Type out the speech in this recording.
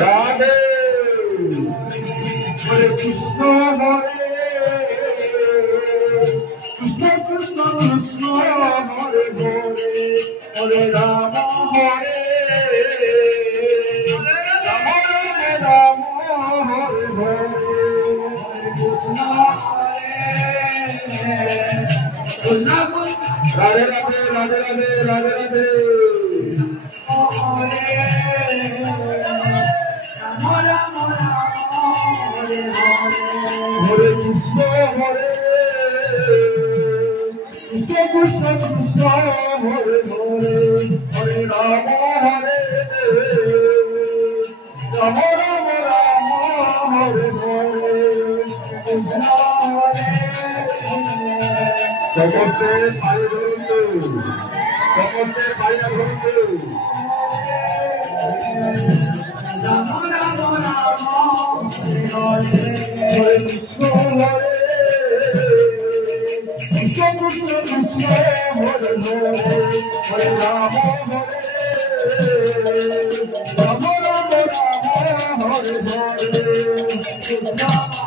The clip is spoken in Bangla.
রাধে হরে কৃষ্ণ হরে কৃষ্ণ কৃষ্ণ কৃষ্ণ হরে হরে হরে রাম হরে রাম রাম হরে হরে কৃষ্ণ হরে রাধে রাধে রাধে রাধে রাধে হরে কৃষ্ণ হরে কৃষ্ণ কৃষ্ণ কৃষ্ণ হরে হরে হরে রাম হরে রাম রাম রাম হরে হরে কৃষ্ণ হরে সমস্ত পায়ে ধরুন সমস্ত পায়ে ধরুন রাম রাম রাম হরে কৃষ্ণ হরে কৃষ্ণ কৃষ্ণ কৃষ্ণ হরে হরে হরে রাম হরে